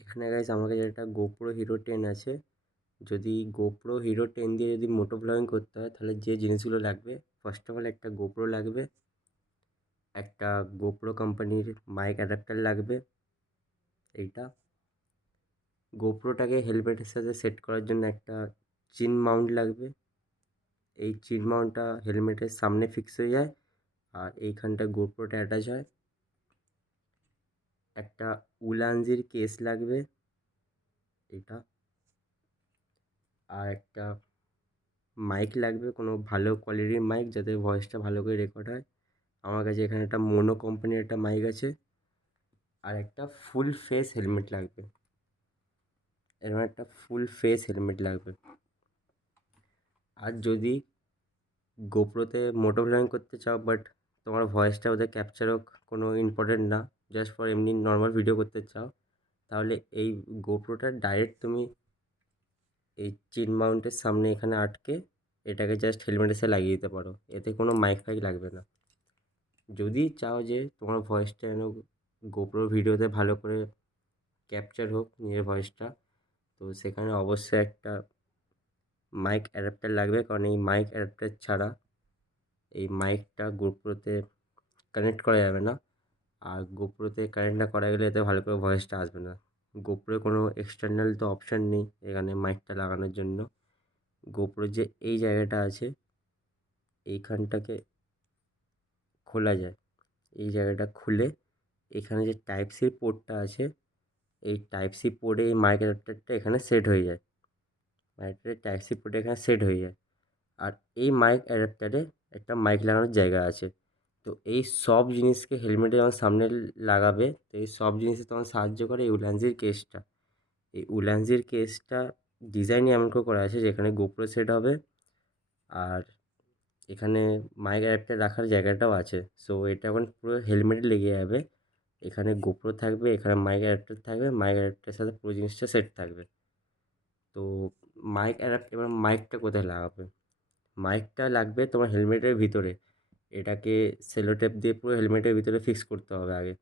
এখানে গাইস আমার কাছে একটা GoPro Hero 10 আছে। যদি GoPro Hero 10 দিয়ে যদি মোটো ব্লগিং করতে হয় তাহলে যে জিনিসগুলো লাগবে, ফার্স্ট অফ অল একটা GoPro লাগবে, একটা GoPro কোম্পানির মাইক অ্যাডাপ্টার লাগবে এইটা। GoProটাকে হেলমেটের সাথে সেট করার জন্য একটা চিন মাউন্ট লাগবে। এই চিন মাউন্টটা হেলমেটের সামনে ফিক্স হয়ে যায় আর এইখানটা GoProটা অ্যাটাচ হয়। একটা উলানজির কেস লাগবে এটা। আর একটা মাইক লাগবে, কোনো ভালো কোয়ালিটির মাইক যাতে ভয়েসটা ভালো করে রেকর্ড হয়। আমার কাছে এখানে একটা মোনো কোম্পানির একটা মাইক আছে। আর একটা ফুল ফেস হেলমেট লাগবে, এরকম একটা ফুল ফেস হেলমেট লাগবে। আর যদি গোপ্রোতে মোটো ব্লগিং করতে চাও বাট তোমার ভয়েসটা ওদের ক্যাপচার হোক, কোনো ইম্পর্টেন্ট না, জাস্ট ফর এমনি নর্মাল ভিডিও করতে চাও, তাহলে এই গোপ্রোটা ডাইরেক্ট তুমি এই চিন মাউন্টের সামনে এখানে আটকে এটাকে জাস্ট হেলমেটের সাথে লাগিয়ে দিতে পারো, এতে কোনো মাইক ফাইক লাগবে না। যদি চাও যে তোমার ভয়েসটা যেন গোপ্রো ভিডিওতে ভালো করে ক্যাপচার হোক নিজের ভয়েসটা, তো সেখানে অবশ্যই একটা মাইক অ্যাডাপ্টার লাগবে, কারণ এই মাইক অ্যাডাপ্টার ছাড়া এই মাইকটা গোপ্রোতে কানেক্ট করা যাবে না। আর গোপ্রোতে কানেক্ট না করা গেলে এতে ভালো করে ভয়েসটা আসবে না। গোপ্রোয় কোনো এক্সটার্নাল তো অপশান নেই এখানে মাইকটা লাগানোর জন্য। গোপ্রোর যে এই জায়গাটা আছে এইখানটাকে খোলা যায়, এই জায়গাটা খুলে এখানে যে টাইপ সি পোর্টটা আছে, এই টাইপ সি পোর্টে এই মাইক অ্যাডাপ্টারটা এখানে সেট হয়ে যায়। মাইকের টাইপ সি পোর্টে এখানে সেট হয়ে যায়। আর এই মাইক অ্যাডাপ্টারে একটা মাইক লাগানোর জায়গা আছে। তো এই সব জিনিসকে হেলমেটে যখন সামনে লাগাবে, তো এই সব জিনিসে তখন সাহায্য করে এই উলানজির কেসটা। এই উলানজির কেসটা ডিজাইনই এমন করে করা আছে যেখানে গোপ্রো সেট হবে আর এখানে মাইক অ্যাডাপ্টার রাখার জায়গাটাও আছে। সো এটা এখন পুরো হেলমেটে লেগে যাবে। এখানে গোপ্রো থাকবে, এখানে মাইক অ্যাডাপ্টার থাকবে, মাইক অ্যাডাপ্টারের সাথে পুরো জিনিসটা সেট থাকবে। তো এবার মাইকটা কোথায় লাগাবে? মাইকটা লাগবে তোমার হেলমেটের ভিতরে। এটাকে সেলো টেপ দিয়ে পুরো হেলমেটের ভিতরে ফিক্স করতে হবে আগে।